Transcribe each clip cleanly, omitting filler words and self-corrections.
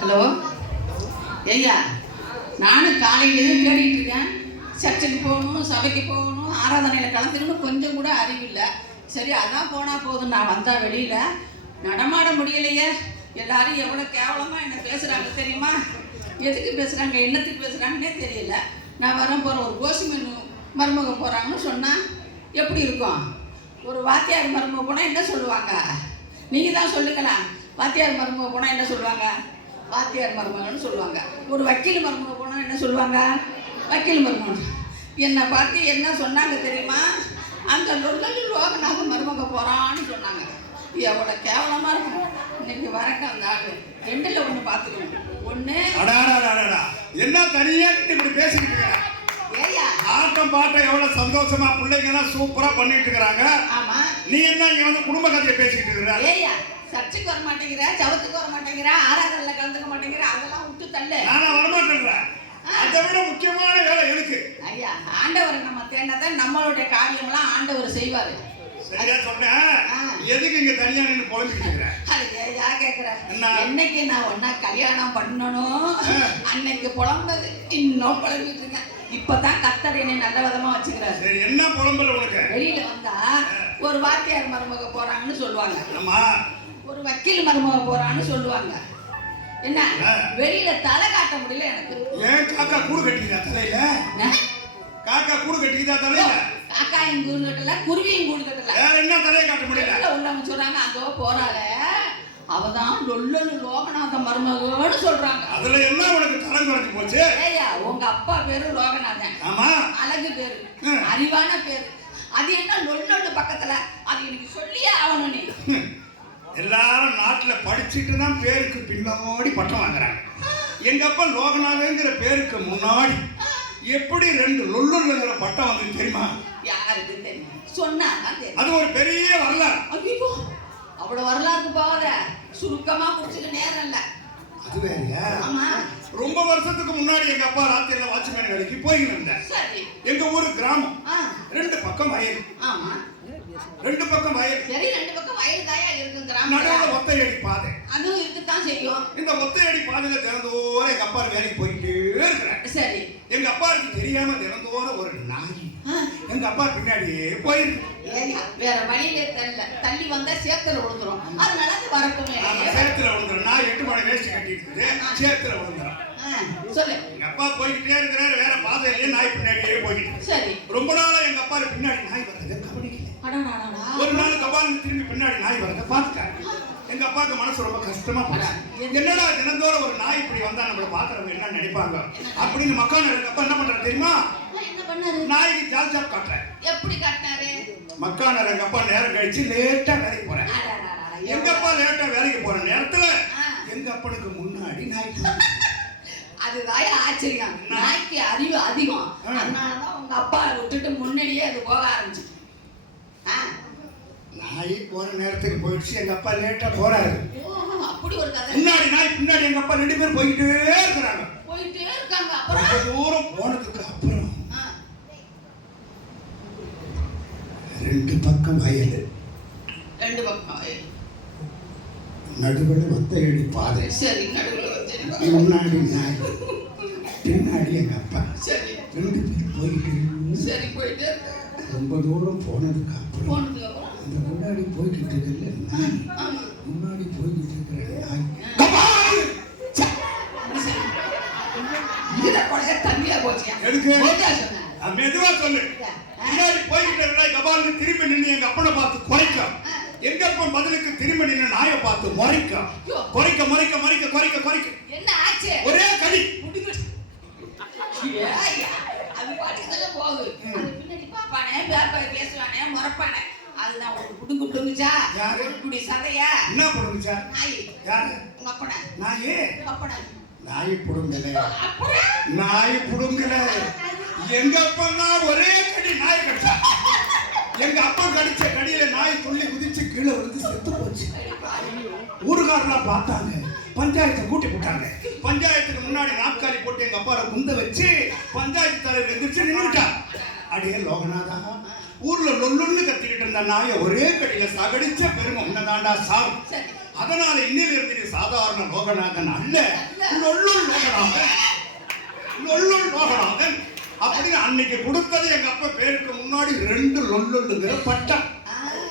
Hello ஐயா, நானும் காலையிலேருந்து தேடிட்டு இருக்கேன். சர்ச்சுக்கு போகணும், சபைக்கு போகணும், ஆராதனையில் கலந்துக்கணும், கொஞ்சம் கூட அறிவில்லை. சரி, அதான் போனால் போதும். நான் வந்தால் வெளியில் நடமாட முடியலையே. எல்லாரும் எவ்வளோ கேவலமாக என்ன பேசுகிறாங்க தெரியுமா? எதுக்கு பேசுகிறாங்க, என்னத்துக்கு பேசுகிறாங்கன்னே தெரியல. நான் வர போகிறேன், ஒரு கோஷி மருமகம் போகிறாங்கன்னு சொன்னால் எப்படி இருக்கும்? ஒரு வாத்தியார் மருமக போனால் என்ன சொல்லுவாங்க? நீங்கள் தான் சொல்லுங்களேன். வாத்தியார் மருமக போனால் என்ன சொல்லுவாங்க? வாத்தியார் மருமகன்னு சொல்லுவாங்க. ஒரு வக்கீல் மருமக போனால் என்ன சொல்லுவாங்க? வக்கீல் மருமகன். என்னை பார்த்து என்ன சொன்னாங்க தெரியுமா? அந்த லோகநாத மருமக போகிறான்னு சொன்னாங்க. எவ்வளோ கேவலமாக இருக்கும். இன்னைக்கு வரக்க அந்த ஆள் ரெண்டில் ஒன்று பார்த்துக்கணும். ஒன்று என்ன தனியாக இப்படி பேசிக்கிட்டு இருக்கிறேன். ஏயா ஆட்டம் பாட்டம் எவ்வளவு சந்தோஷமா பிள்ளைங்க எல்லாம் சூப்பரா பண்ணிட்டு இருக்கிறாங்க. ஆமா, நீ என்ன இங்க வந்து குடும்ப கதையை பேசிக்கிட்டு இருக்கிற? ஏயா சர்ச்சுக்கு வர மாட்டேங்கிற, சவத்துக்கு வர மாட்டேங்கிற, ஆராதனையில கலந்துக்க மாட்டேங்கிற, அதெல்லாம் விட்டு தள்ளு. நானா வரமாட்டேங்கிறேன். அதை விட முக்கியமான வேலை இருக்கு. ஐயா, ஆண்டவரை நம்ம தேடினாதான் நம்மளுடைய காரியம்லாம் ஆண்டவர் செய்வாரு. சரியா சொன்னேன். எதுக்கு இங்க தனியா நின்று புலம்பிட்டு இருக்கிற? யா கேக்குற, என்னைக்கு நான் ஒன்னா கல்யாணம் பண்ணணும் அன்னைக்கு புலம்பது இன்னும் புலம்பிட்டு இருக்கேன். இப்பதான் கர்த்தர் என்னை நல்ல விதமா வச்சுக்கிறாரு. சரி, என்ன புலம்பல உனக்கு? வெளியில வந்தா ஒரு வாத்தியார் மருமக போறாங்கன்னு சொல்லுவாங்க. ஆமா, ஒரு வக்கீல் மருமக போறான்னு சொல்லுவாங்க. என்ன வெளியில தலை காட்ட முடியல எனக்கு. ஏன் காக்கா கூடு கட்டிக்கிதா தலையில? காக்கா கூடு கட்டிக்கிதா தலையில? காக்காயும் கூடு கட்டல, குருவியும் கூடு கட்டல. வேற என்ன தலையை காட்ட முடியல? உள்ளவங்க சொல்றாங்க, அதோ போறாளே அவதான் லொல்லு லோகநாத மருமகன்னு சொல்றாங்க. அதுல என்ன உனக்கு தரம் குறைஞ்சு போச்சு? ஏயா, உங்க அப்பா பேரு லோகநாதன். ஆமா, அழகு பேரு, அறிவான பேரு. அது என்ன லொல்லு பக்கத்துல? அது எனக்கு சொல்லியே ஆகணும். நீ எல்லாரும் நாட்டுல படிச்சுட்டு தான் பேருக்கு பின்னாடி பட்டம் வாங்குறாங்க. எங்க அப்பா லோகநாதங்கிற பேருக்கு முன்னாடி எப்படி ரெண்டு லொல்லுங்கிற பட்டம் வந்து தெரியுமா? யாருக்கு தெரியும்? சொன்னாங்க. அது ஒரு பெரிய வரலாறு. ஐயோ, அவ்வளவு வரலாறு போகாத, சுருக்கமா குடிச்சுக்க நேரம் இல்ல. அது வேறையா? ஆமா, ரொம்ப வருஷத்துக்கு முன்னாடி எங்க அப்பா ராத்திரில வாட்ச்மேன் வேலைக்கு போயிட்டு இருந்தார். சரி, எங்க ஊரு கிராமம். ரெண்டு பக்கம் வயல். ஆமா, ரெண்டு பக்கம் வயல். சரி, ரெண்டு பக்கம் வயல் தாயா இருக்கு. கிராமம் நடுவுல ஒத்தையடி பாதை. அதுவும் இருக்குதான் செய்யும். இந்த ஒத்தையடி பாதையில தினந்தோறும் எங்க அப்பா வேலைக்கு போயிட்டே இருக்கிறார். சரி, எங்க அப்பாவுக்கு தெரியாம தினந்தோறும் ஒரு நாய் எங்க அப்பா பின்னாடியே போயிருக்கு. வேற வழியிலே தள்ளி வந்தா சேத்துல விழுந்துரும். அதனால அது வரட்டும். சேத்துல விழுந்துரும். நான் 8 மணி வேஸ்ட் கட்டிட்டு சேத்துல விழுந்துரும். சொல்லு. எங்க அப்பா போய்கிட்டே இருக்கிறாரு, வேற பாதையிலேயே நாய் பின்னாடியே போயிட்டு. சரி, ரொம்ப நாளா எங்க அப்பா பின்னாடி நாய் வர்றதை கவனிக்கல. ஒரு நாள் கபால் திரும்பி பின்னாடி நாய் வர்றதை பார்த்துட்டாரு. எங்க அப்பாவுக்கு மனசு ரொம்ப கஷ்டமா போச்சு. என்னடா தினந்தோறும் ஒரு நாய் இப்படி வந்தா நம்மள பாக்குறவங்க என்ன நினைப்பாங்க அப்படின்னு மக்கான எங்க அப்பா என்ன பண்றாரு தெரியுமா? நாய்க்கு ஜால் ஜாப் காட்டுறாரு. எப்படி காட்டினாரு? மக்கான எங்க அப்பா நேரம் கழிச்சு லேட்டா வேலைக்கு போறேன். எங்க அப்பா லேட்டா வேலைக்கு போற நேரத்துல எங்க அப்பனுக்கு முன்னாடி நாய். அதுதான் ஆச்சரியம். நாய்க்கு அறிவு அதிகம். அதனாலதான் உங்க அப்பா விட்டுட்டு முன்னாடியே அது போக ஆரம்பிச்சு. நாய் போற நேரத்துக்கு போயிடுச்சு, எங்க அப்பா லேட்டா போறாரு. அப்படி ஒரு கதை. முன்னாடி நாய் பின்னாடி எங்க அப்பா 2 பேரும் போயிட்டே இருக்கிறாங்க. அப்புறம் தூரம் போனதுக்கு அப்புறம் 2 பக்கம் வயல். 2 பக்கம் வயல். நடுவில் ஒத்தையடி பாதை. சரி, நடுவில் முன்னாடி நாய், பின்னாடி எங்க அப்பா. சரி, 2 பேரும் போயிட்டு. சரி, போயிட்டு ரொம்ப தூரம் போனதுக்கு அப்புறம் அந்த முன்னாடி போய்கிட்டு இருக்குல்ல நாய், முன்னாடி போய்கிட்டு இருக்கிற நாய் தண்ணியா போச்சு. எதுக்கு? மெதுவா சொல்லு. முன்னாடி போய்கிட்டு இருக்கிற கபாலுக்கு திரும்பி நின்று எங்க அப்பனை பார்த்து குறைக்கும். எங்க அப்பன் பதிலுக்கு திரும்பி நின்று நாயை பார்த்து முறைக்கும். குறைக்க முறைக்க முறைக்க குறைக்க குறைக்க என்ன ஆச்சு? ஒரே கடி. அது பாட்டுக்கு போகுது. பின்னாடி பாப்பானே, பேசுவானே, முறைப்பானே. அதுதான் ஒரு குடுங்கு குடுங்குச்சா? ஒரு குடி சதையா? என்ன புடுங்குச்சா? நாய். யாரு? உங்க அப்பன. நாயே? உங்க அப்பன. நாய் புடுங்கல. நாய் புடுங்கல. எங்க அப்பா ஒரே கடி நாய் கடிச்சா. எங்க அப்பா கடிச்ச கடியில நாய் துள்ளி குதிச்சு கீழே விழுந்து செத்து போச்சு. ஊருக்காரெல்லாம் பார்த்தாங்க, பஞ்சாயத்தை கூட்டி போட்டாங்க. பஞ்சாயத்துக்கு முன்னாடி நாற்காலி போட்டு எங்க அப்பாவை குந்த வச்சு பஞ்சாயத்து தலைவர் எந்திரிச்சு நின்றுட்டார். அடே லோகநாதா, ஊர்ல லொல்லுன்னு கத்திக்கிட்டு இருந்த நாயை ஒரே கடியில சாகடிச்ச பெருமை உன்னதாண்டா சாவு. அதனால இன்னிலிருந்து நீ சாதாரண லோகநாதன் அல்ல, லொல்லுள் லோகநாதன், லொல்லுள் லோகநாதன் அப்படின்னு அன்னைக்கு கொடுத்தது எங்க அப்பா பேருக்கு முன்னாடி 2 லொல்லுங்கிற பட்டம்.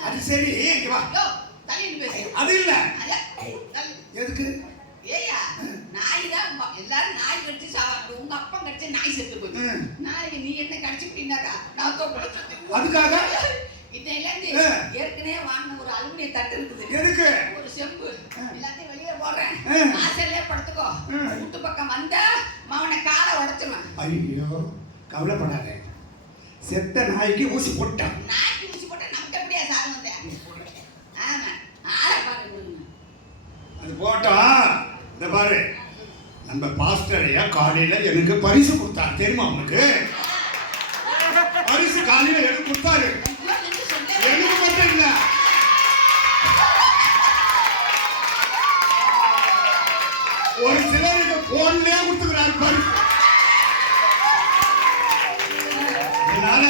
அது சரி, இங்க வா. அது இல்ல, எதுக்கு? ஏயா நாய் தான் எல்லாரும் நாய் கடிச்சு சாவாங்க, உங்க அப்பா கடிச்சு நாய் செத்து போச்சு. நாளைக்கு நீ என்ன கடிச்சுட்டீங்கன்னாக்கா நான் தோப்பு. அதுக்காக இன்னையிலேருந்து ஏற்கனவே வாங்கின ஒரு அலுமினிய தட்டு இருக்குது, எதுக்கு? ஒரு செம்பு, எல்லாத்தையும் வெளியே போடுறேன். ஆசையிலே படுத்துக்கோ, வீட்டு பக்கம் வந்தா அவனை காலை உடைச்சுவேன். ஐயோ கவலைப்படாத, செத்த நாய்க்கு ஊசி போட்டான். நாய்க்கு ஊசி போட்டா நமக்கு எப்படியா சார் வந்தேன்? ஆமா, ஆளை பாருங்க. அது போட்டா இந்த பாரு, நம்ம பாஸ்டரையா காலையில எனக்கு பரிசு கொடுத்தாரு தெரியுமா உனக்கு? பரிசு காலையில எனக்கு கொடுத்தாரு, எனக்கு மட்டும் இல்ல. ஒரு சிலருக்கு போன்லயே கொடுத்துக்கிறாரு பரிசு. அதனால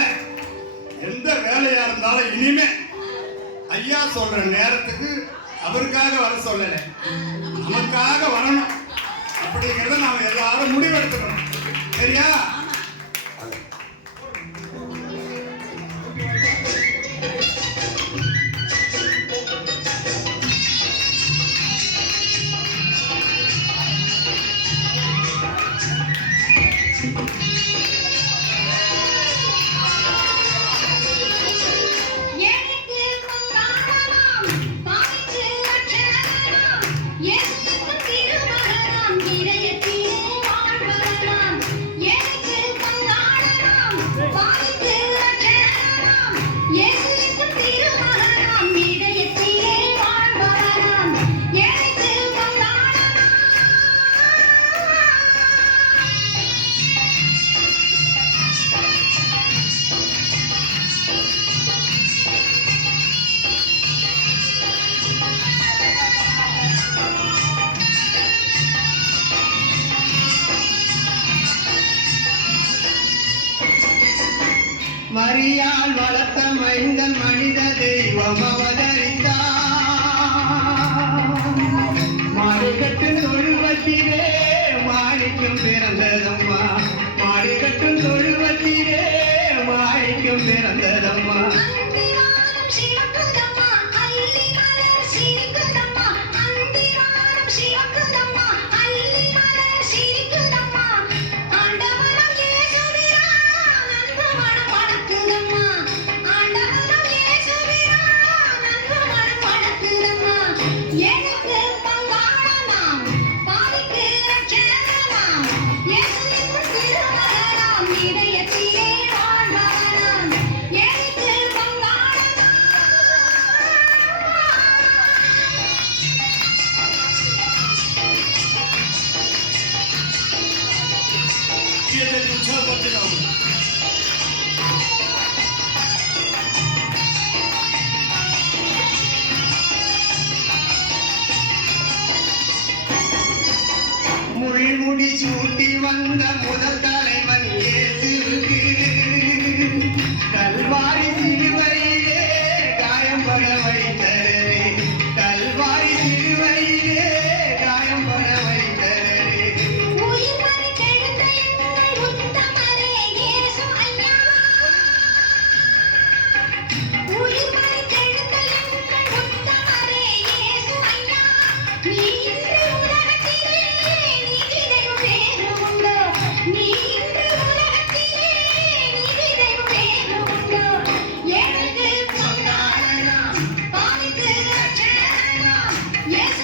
எந்த வேலையா இருந்தாலும் இனிமே ஐயா சொல்ற நேரத்துக்கு அவருக்காக வர சொல்லல, நமக்காக வரணும் அப்படிங்கிறத நாம எல்லாரும் முடிவெடுத்துக்கணும். சரியா? மரியாள் வளர்த்த மைந்தன் மனித தெய்வம் அவதரித்தார். மாடிக்கட்டும் தொழுவத்திலே மாணிக்கம் பிறந்ததம்மா, மாடிக்கட்டும் தொழுவத்திலே மாணிக்கம் பிறந்ததம்மா. முள்முடி சூட்டி வந்த முதல் தலைவன் இயேசுவுக்கு கல்வாரி சிலுவையிலே காயம் பட வைத்தரே, கல்வாரி சிலுவையிலே காயம் பட வைத்தரே. Yes,